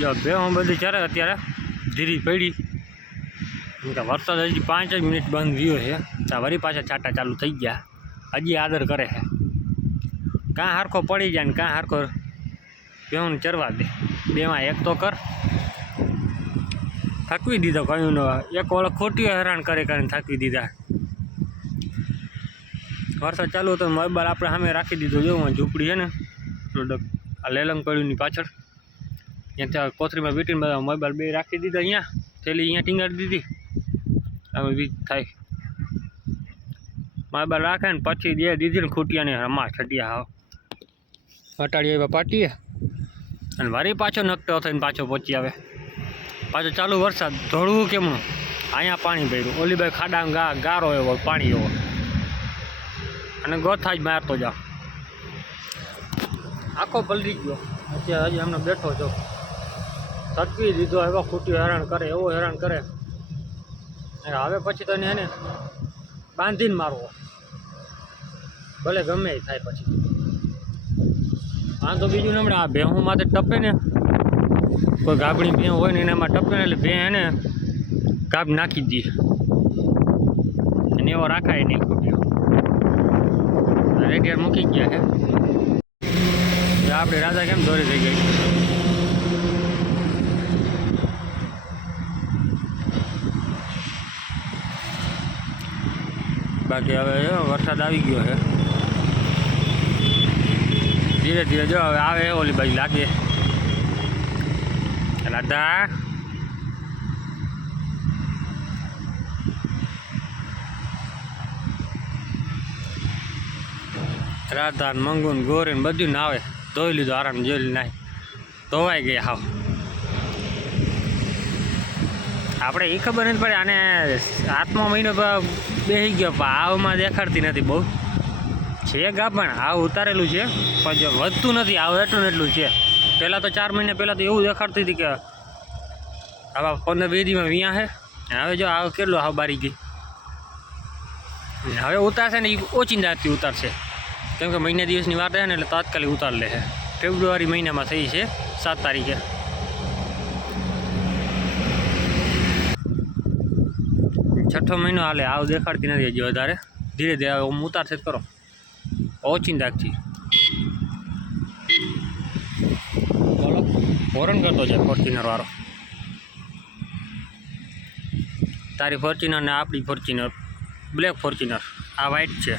જો, બે હું બધી ચારે અત્યારે. ધીરી પડી. વરસાદ હજી પાંચ જ મિનિટ બંધ રહ્યો છે. ત્યાં વળી પાછા છાંટા ચાલુ થઈ ગયા. હજી આદર કરે છે. કાં હારખો પડી જાય ને કાં હારખો બેહું ચરવા દે. બેમાં એક તો કર. થાકવી દીધો કયું એક ઓળખ ખોટી હેરાન કરે કરીને થાકવી દીધા. વરસાદ ચાલુ હતો મોબાઈલ આપણે સામે રાખી દીધો. જો ઝૂંપડી છે ને પ્રોડક્ટ આ લેલંગ પડ્યુંની પાછળ. ત્યાં કોથળીમાં વીટીને બધા મોબાઈલ બે રાખી દીધા અહીંયા. થેલી અહીંયા ટીંગાડી દીધી. હવે વીજ થાય. મોબાઈલ રાખે ને પછી દે દીધી ને ખૂટિયાને રમા છટિયા હાવ. હટાડીએ એવા પાટીએ. અને વારી પાછો નકટો થઈને પાછો પહોંચી આવે. પાછો ચાલુ વરસાદ ધોળવું કેમનું? અહીંયા પાણી ભર્યું. ઓલી બાઈ ખાડા ગા, ગારો એવો, પાણી એવો. અને ગોથા જ મારતો જાઓ આખો પલરી ગયો. અત્યારે હજી અમને બેઠો છો. થકવી દીધો એવો ખોટી હેરાન કરે, એવો હેરાન કરે. હવે પછી તને એને બાંધીને મારવો. ભલે ગમે એ થાય પછી. આ તો બીજું નમણે આ ભેહું માથે ટપે ને. કોઈ ગાબડી ભેં હોય ને એનામાં ટપે ને એટલે ભેં એને ગાભ નાખી દે. અને એવો રાખાય નહીં ખોટ્યો રેડિયર મૂકી ગયા છે. આપણી રાજા કેમ દોરી થઈ ગઈ બાકી હવે વરસાદ આવી ગયો છે. ધીરે ધીરે જો, હવે આવે ઓલી બાજુ લાગે. રાધા. રાધા મંગુન મંગુ બધું ને નાવે ધોઈ લીધું, આરામ જોઈ નાય ધોવાઈ ગયા હાવ. આપણે એ ખબર નથી પડે, આને આત્મા મહિનો બેસી ગયો, પણ આવમાં દેખાડતી નથી બહુ. છે પણ, આવ ઉતારેલું છે, પણ જો વધતું નથી, આવ એટલું એટલું છે. પહેલાં તો ચાર મહિના પહેલાં તો એવું દેખાડતી હતી કે આવા પંદર બે દીમાં વિયા છે હવે જો આવ કેટલો હાવ બારી ગઈ. હવે ઉતારશે ને એ ઓછી જાતથી ઉતારશે. કેમ કે મહિના દિવસની વાત છે ને એટલે તાત્કાલિક ઉતાર લે ફેબ્રુઆરી મહિનામાં થઈ છે, સાત તારીખે. છઠ્ઠો મહિનો હાલે, આવ દેખાડતી નથી હજી વધારે. ધીરે ધીરે હું ઉતારશે કરો. રાખજી. બોલો. હોરન કરતો છે ફોર્ચ્યુનર વાળો. તારી ફોર્ચ્યુનર ને આપણી ફોર્ચ્યુનર, બ્લેક ફોર્ચ્યુનર. આ વ્હાઈટ છે.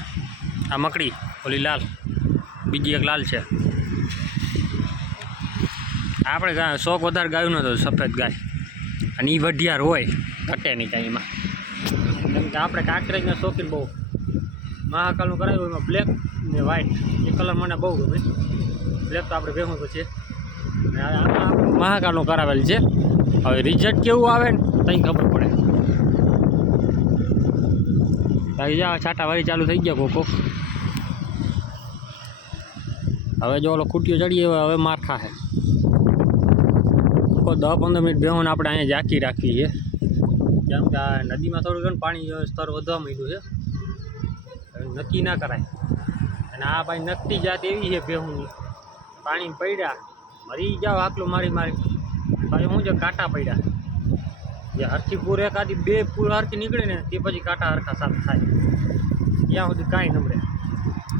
આ મકડી, ઓલી લાલ. બીજી એક લાલ છે. આપણે શોખ વધારે ગાયું નતો સફેદ ગાય. અને એ વઢિયાર હોય, ઘટે નહીં કાંઈ એમાં. કે આપણે કાંકરેજના શોખીન બહુ. મહાકાલનું કરાવ્યું એમાં બ્લેક ને વ્હાઇટ એ કલર મને બહુ ગમે. બ્લેક તો આપણે ભેગું તો છે અને આમાં આપણે મહાકાલનું કરાવેલ છે. હવે રિઝલ્ટ કેવું આવે ને, તઈ ખબર પડે. બાકી જા, છાટા વાળી ચાલુ થઈ ગયા કોકો હવે જો ઓલો ખૂટીઓ ચડીએ હવે માર ખાશે દસ પંદર મિનિટ બેહોને આપણે અહીંયા જાકી રાખીએ. કેમ કે આ નદીમાં થોડું ઘણું પાણી સ્તર વધવા માંડ્યું છે. નક્કી ના કરાય. અને આ ભાઈ નકટી જાત એવી છે ભેહુની. પાણી પડ્યા. મરી જાવ આટલું મારી મારી. ભાઈ હું જે કાંટા પડ્યા. જે હરખી પૂર એકાદી, બે પૂર હરખી નીકળે ને તે પછી કાંટા હરખા સાફ થાય. ત્યાં સુધી કાંઈ નમડે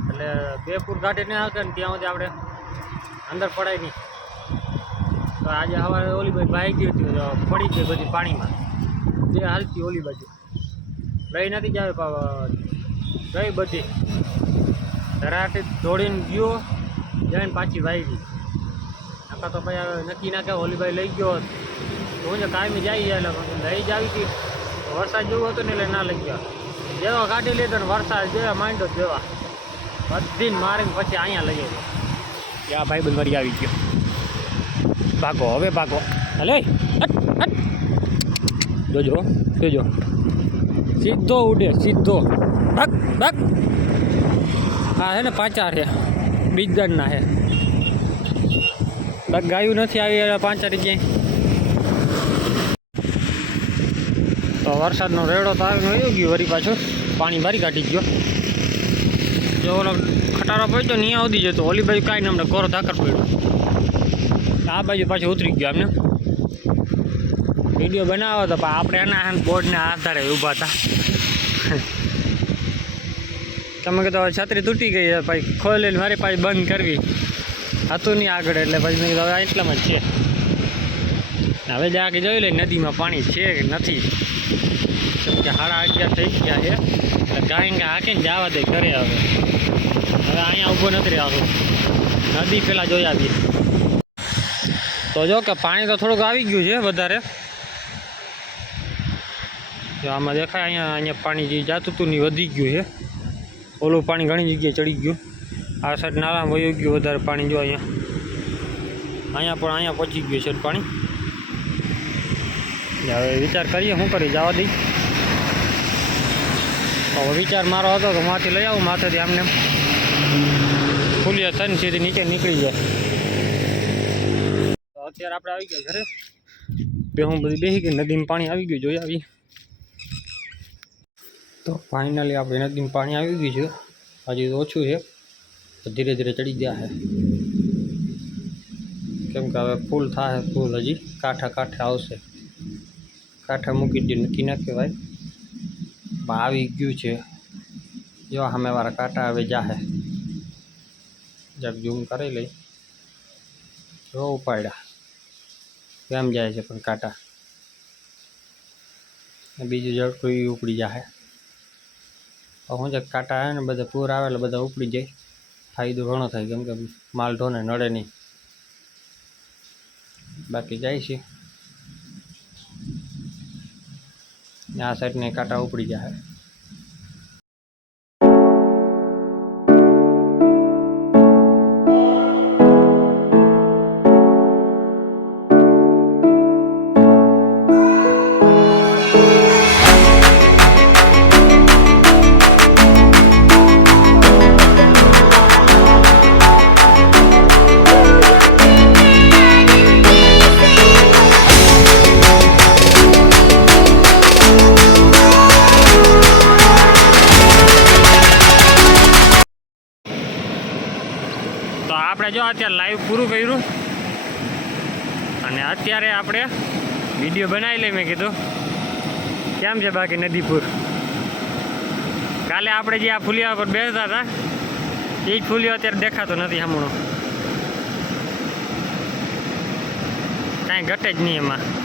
એટલે બે પૂર કાઢે ને આવશે ને ત્યાં સુધી આપણે અંદર પડાય નહીં. તો આજે સવારે ઓલી ભાઈ ભાઈ ગયું હતી, પડી ગઈ બધી પાણીમાં. જે હાલતી ઓલી બાજુ. ગઈ નથી જ આવે ગઈ બધી. ધરાટી દોડીને ગયો, જઈને પાછી વાઈ આખા તો ભાઈ હવે નક્કી ના કે ઓલીભાઈ લઈ ગયો તો હું કાયમી જાય જાય એટલે લઈ જ આવી હતી. વરસાદ જેવું હતું ને એટલે ના લઈ ગયા. જેવા કાઢી લીધો ને વરસાદ જેવા માંડ્યો જેવા બધી મારીને પછી અહીંયા લઈ આવ્યો. ત્યાં ભાઈ બંધ વળી આવી ગયો. ભાગો હવે ભાગો. હલે. જોજો જોજો. સીધો ઉડે, સીધો. ભાગ ભાગ હા હે ને પાંચાર છે બીજદારના છે બાકી ગાયું નથી આવી એટલે પાંચારી ક્યાંય. તો વરસાદનો રેડો તો આવીને વયો ગયો વળી પાછો. પાણી બારી કાઢી ગયો. જો ઓલો ખટારો પડ્યો ને અહીંયા સુધી જતો. ઓલી બાજુ કાંઈ ને હમણાં કોરો ધાકર પડ્યો. આ બાજુ પાછું ઉતરી ગયો આમને વીડિયો બનાવો તો પણ આપણે એના બોર્ડના આધારે ઊભા હતા. તમે કીધું છત્રી તૂટી ગઈ છે, પછી ખોલીને મારી પાસે બંધ કરવી. હતું નહીં આગળ એટલે પછી મેં કીધું હવે એટલામાં જ છે. હવે જ આગળ જોઈ લે, નદીમાં પાણી છે કે નથી. કેમ કે સાડા અગિયાર થઈ ગયા છે, એટલે ગાય કે હાકીને જવા દે ઘરે હવે. હવે અહીંયા ઊભો નથી રહેતો નદી પહેલાં જોઈ આવીએ. તો જો કે પાણી તો થોડુંક આવી ગયું છે વધારે. જો આમાં દેખાય અહીંયા અહીંયા પાણી જે જાતું હતું ને ઈ વધી ગયું છે. ઓલું પાણી ઘણી જગ્યાએ ચડી ગયું. આ સાઈડ નાળામાં વયું ગયું વધારે પાણી જો અહીંયા. અહીંયા પણ અહીંયા પહોંચી ગયું છે પાણી. એટલે હવે વિચાર કરીએ, શું કરી જવા દઈ હવે વિચાર મારો હતો કે માથી લઈ આવું, માથેથી આમને એમ. ફૂલિયા થઈને સીધી નીચે નીકળી જાય. તો અત્યારે આપણે આવી ગયા ઘરે. બે હું બધી બેસી ગઈ, નદીમાં પાણી આવી ગયું જોઈ આવી. તો ફાઇનલી આપણે નદીમાં પાણી આવી ગયું છે. હજી તો ઓછું છે. તો ધીરે ધીરે ચડી ગયા છે. કેમ કે હવે ફૂલ થાય ફૂલ હજી કાંઠા કાંઠે આવશે. કાંઠા મૂકી દે, નક્કી ના કહેવાય. પણ આવી ગયું છે. જો સામેવાળા કાંટા હવે જાહે. જગ ઝૂમ કરી લઈ. જો ઉપાડ્યા. કેમ જાય છે પણ કાંટા? ને બીજું ઝડકું એ ઉપડી જાય હું જે કાંટા આવે ને બધા પૂર આવે એટલે બધા ઉપડી જાય. ફાયદો ઘણો થાય કેમ કે માલ ઢોને નડે નહીં. બાકી જાય છે. આ સાઈડને કાંટા ઉપડી જાય આપણે જો અત્યારે લાઈવ પૂરું કર્યું. અને અત્યારે આપણે વીડિયો બનાવી લઈ મેં કીધું. કેમ છે બાકી નદીપુર? કાલે આપણે જે આ ફૂલિયા પર બેસતા હતા, એ જ ફૂલિયો અત્યારે દેખાતો નથી હમણો. કાંઈ ઘટે જ નહીં એમાં.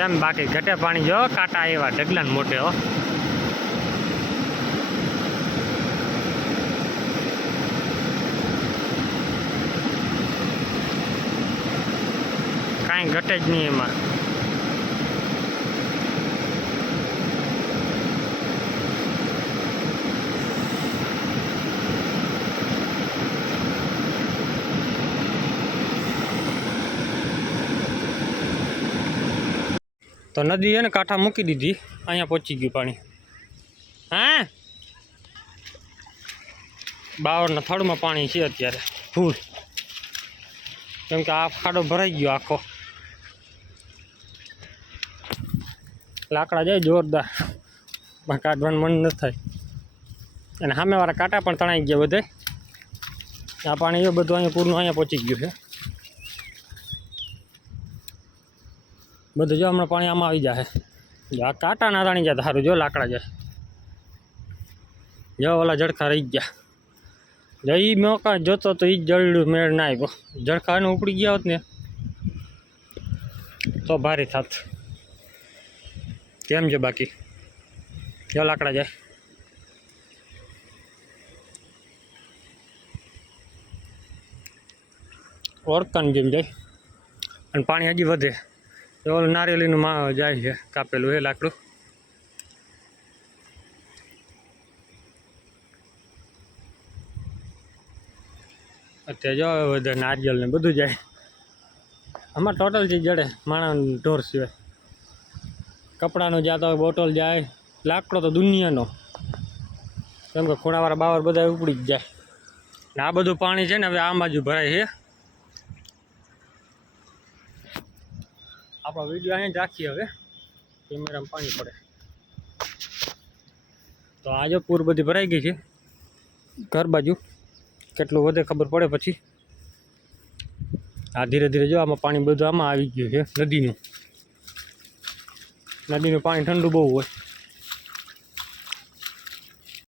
કેમ બાકી. ઘટે પાણી જો, કાંટા એવા ઢગલા મોટે હો. કાંઈ ઘટે જ નહીં એમાં. તો નદી એને કાંઠા મૂકી દીધી. અહીંયા પહોંચી ગયું પાણી. હા? બાવરના થડમાં પાણી છે અત્યારે. ફૂલ. કેમ કે આ ખાડો ભરાઈ ગયો આખો. લાકડા જાય જોરદાર. પણ કાઢવાનું મન ન થાય. અને સામેવાળા કાંટા પણ તણાઈ ગયા બધે આ પાણી એ બધું અહીંયા પૂરનું અહીંયા પહોંચી ગયું છે. બધું જો હમણાં પાણી આમાં આવી જાય જો આ કાંટા ના તાણી જાય સારું જો લાકડા જાય. જો ઓલા જડખા રહી ગયા. જો એ મોકા જોતો તો એ જડલું મેળ ના આવ્યો જડખાને ઉપડી ગયા હોત ને, તો ભારે થાત. કેમ છે બાકી? જો લાકડા જાય. ઓળખાણ જેમ જાય. અને પાણી હજી વધે. તો ઓલું નારિયેલીનું માં જાય છે, કાપેલું એ લાકડું. અત્યારે જો બધા નારિયેલ ને બધું જાય. આમાં ટોટલ ચીજ જડે માણસ ઢોર સિવાય. કપડાનું જાતો બોટલ જાય લાકડો તો દુનિયાનો. કેમ કે ખૂણાવાળા બાવર બધા ઉપડી જ જાય. ને આ બધું પાણી છે ને હવે આ બાજુ ભરાય છે. આપણો વીડિયો અહીં જ રાખીએ હવે. કેમેરામાં પાણી પડે. તો આજે પૂર બધી ભરાઈ ગઈ છે. ઘર બાજુ કેટલું વધે ખબર પડે પછી. આ ધીરે ધીરે જો આમાં પાણી બધું આમાં આવી ગયું છે, નદીનું. નદીનું પાણી ઠંડુ બહુ હોય.